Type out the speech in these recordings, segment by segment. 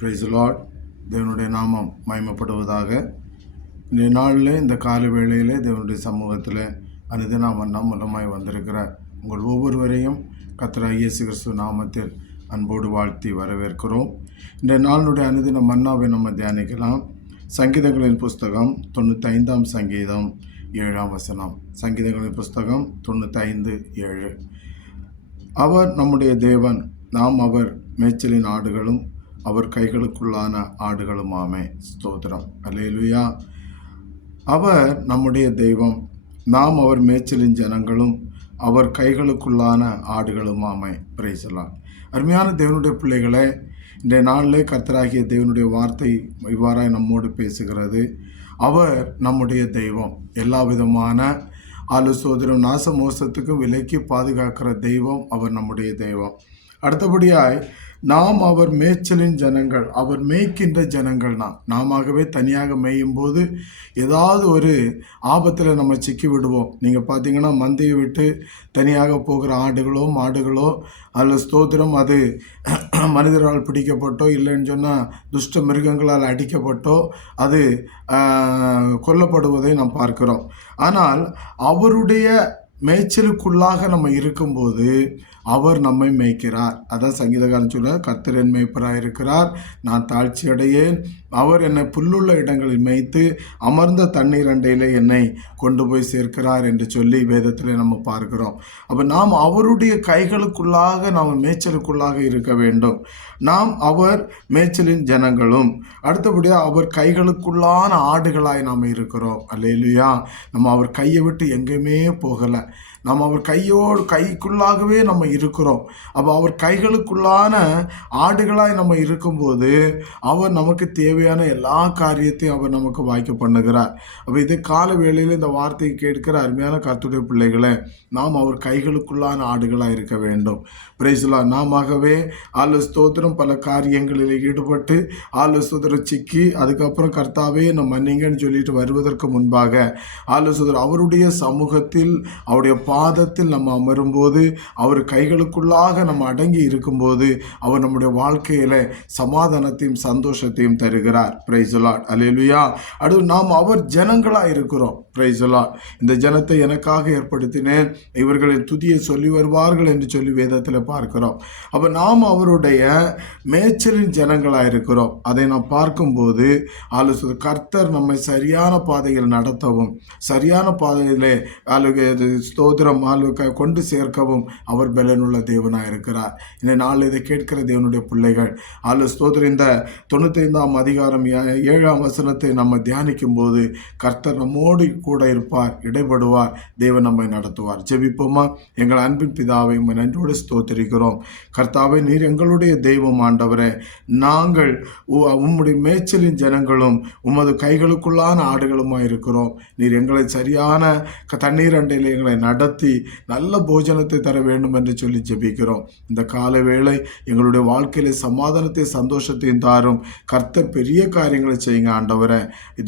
Price Lord தேவனுடைய நாமம் மயமப்படுவதாக இந்த நாளில் இந்த கால வேளையில் தேவனுடைய சமூகத்தில் அனுதினம் அண்ணா மூலமாய் வந்திருக்கிற உங்கள் ஒவ்வொருவரையும் கத்ரா இயேசு கிறிஸ்து நாமத்தில் அன்போடு வாழ்த்தி வரவேற்கிறோம். இந்த நாளினுடைய அனுதின மன்னாவை நம்ம தியானிக்கலாம். சங்கீதங்களின் புஸ்தகம் தொண்ணூத்தைந்தாம் சங்கீதம் ஏழாம் வசனம். சங்கீதங்களின் புஸ்தகம் தொண்ணூத்தைந்து ஏழு. அவர் நம்முடைய தேவன் நாம் அவர் மேய்ச்சலின் ஆடுகளும் அவர் கைகளுக்குள்ளான ஆடுகளுமாமே. ஸ்தோத்திரம். அல்லேலுயா. அவர் நம்முடைய தெய்வம். நாம் அவர் மேய்ச்சலின் ஜனங்களும் அவர் கைகளுக்குள்ளான ஆடுகளுமாமே. பிரைசலாம் அருமையான தேவனுடைய பிள்ளைகளே இன்றைய நாளில் கர்த்தராகிய தேவனுடைய வார்த்தை இவ்வாறாய் நம்மோடு பேசுகிறது. அவர் நம்முடைய தெய்வம். எல்லா விதமான ஆலோசோதரம் நாச மோசத்துக்கும் விலக்கி பாதுகாக்கிற தெய்வம் அவர் நம்முடைய தெய்வம். அடுத்தபடியாய் நாம் அவர் மேய்ச்சலின் ஜனங்கள் அவர் மேய்க்கின்ற ஜனங்கள் நாம். நாமவே தனியாக மேயும் போது ஏதாவது ஒரு ஆபத்தில் நம்ம சிக்கி விடுவோம் நீங்கள் பார்த்தீங்கன்னா மந்தையை விட்டு தனியாக போகிற ஆடுகளோ மாடுகளோ அல்ல ஸ்தோத்திரம் அது மனிதரால் பிடிக்கப்பட்டோ இல்லைன்னு சொன்னால் துஷ்ட மிருகங்களால் அடிக்கப்பட்டோ அது கொல்லப்படுவதை நாம் பார்க்கிறோம். ஆனால் அவருடைய மேய்ச்சலுக்குள்ளாக நம்ம இருக்கும்போது அவர் நம்மை மேய்க்கிறார். அதான் சங்கீதகாரன் சொல்ல கர்த்தரன் மேய்ப்பராக இருக்கிறார் நான் தாழ்ச்சி அடையேன் அவர் என்னை புல்லுள்ள இடங்களில் மேய்த்து அமர்ந்த தண்ணீர் அண்டையில் என்னை கொண்டு போய் சேர்க்கிறார் என்று சொல்லி வேதத்தில் நம்ம பார்க்கிறோம். அப்போ நாம் அவருடைய கைகளுக்குள்ளாக நாம் மேய்ச்சலுக்குள்ளாக இருக்க வேண்டும். நாம் அவர் மேய்ச்சலின் ஜனங்களும் அடுத்தபடியாக அவர் கைகளுக்குள்ளான ஆடுகளாய் நாம் இருக்கிறோம். அல்லையா நம்ம அவர் கையை விட்டு எங்கேயுமே போகலை. நம்ம அவர் கையோடு கைக்குள்ளாகவே நம்ம இருக்கிறோம். அப்போ அவர் கைகளுக்குள்ளான ஆடுகளாய் நம்ம இருக்கும்போது அவர் நமக்கு தேவையான எல்லா காரியத்தையும் அவர் நமக்கு வாய்க்க பண்ணுகிறார். அப்போ இது கால வேளையில் இந்த வார்த்தையை கேட்கிற அருமையான கருத்துடைய பிள்ளைகளை நாம் அவர் கைகளுக்குள்ளான ஆடுகளாக இருக்க வேண்டும். பிரேசிலா நாமவே ஆலு ஸ்தோத்திரம் பல காரியங்களில் ஈடுபட்டு ஆலு ஸ்தோத்திரம் சிக்கி அதுக்கப்புறம் கர்த்தாவே நம்ம மன்னிங்கன்னு சொல்லிட்டு வருவதற்கு முன்பாக ஆலு அவருடைய சமூகத்தில் அவருடைய பாதத்தில் நம்ம அமரும்போது அவர் கைகளுக்குள்ளாக நம்ம அடங்கி இருக்கும்போது அவர் நம்முடைய வாழ்க்கையில் சமாதானத்தையும் சந்தோஷத்தையும் தருகிறார். பிரைசுலாட் அலையலுயா அடுத்து நாம் அவர் ஜனங்களாக இருக்கிறோம். பிரைசுலாட் இந்த ஜனத்தை எனக்காக ஏற்படுத்தினேன். இவர்களின் துதியை சொல்லி வருவார்கள் என்று சொல்லி வேதத்தில் பார்க்கிறோம். அப்போ நாம் அவருடைய மேய்ச்சலின் ஜனங்களாக இருக்கிறோம். அதை நாம் பார்க்கும்போது ஆலோசனை கர்த்தர் நம்மை சரியான பாதையில் நடத்தவும் சரியான பாதையிலே ஸ்தோதி ஸ்தோத்திரம் ஆளுக கொண்டு சேர்க்கவும் அவர் பலனுள்ள தேவனாக இருக்கிறார் இந்த நாள் இதை கேட்கிற தேவனுடைய பிள்ளைகள் ஆளு ஸ்தோத்திரம் இந்த தொண்ணூத்தைந்தாம் அதிகாரம் ஏழாம் வசனத்தை நம்ம தியானிக்கும் போது கர்த்தர் நம்மோடு கூட இருப்பார் இடைபடுவார் தேவன் நம்மை நடத்துவார். ஜெபிப்போமா? எங்கள் அன்பின் பிதாவை நன்றோடு ஸ்தோத்தரிக்கிறோம். கர்த்தாவை நீர் எங்களுடைய தெய்வம் ஆண்டவரே நாங்கள் உம்முடைய மேய்ச்சலின் ஜனங்களும் உமது கைகளுக்குள்ளான ஆடுகளுமாக இருக்கிறோம் நீர் எங்களை சரியான தண்ணீர் அண்டையில் எங்களை நடத்தி நல்ல போஜனத்தை தர வேண்டும் என்று சொல்லி ஜெபிக்கிறோம். இந்த கால வேளை எங்களுடைய வாழ்க்கையில சமாதானத்தை சந்தோஷத்தையும் தாரும். கர்த்தர் பெரிய காரியங்களை செய்யுங்க ஆண்டவரை.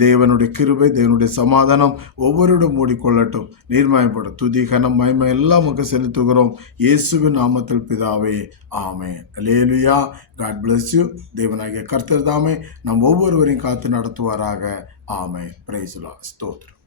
தேவனுடைய கிருபை தேவனுடைய சமாதானம் ஒவ்வொருடும் மூடிக்கொள்ளட்டும். நீர்மயப்படும். துதி கனம் மயமை எல்லாம் நமக்கு செலுத்துகிறோம். இயேசுவின் நாமத்தில் பிதாவே ஆமே லேலுயா காட் பிளஸ் யூ தேவனாகிய கர்த்தர் தாமே நம் ஒவ்வொருவரையும் காத்து நடத்துவாராக. ஆமை பிரைசுலா ஸ்தோத்ரம்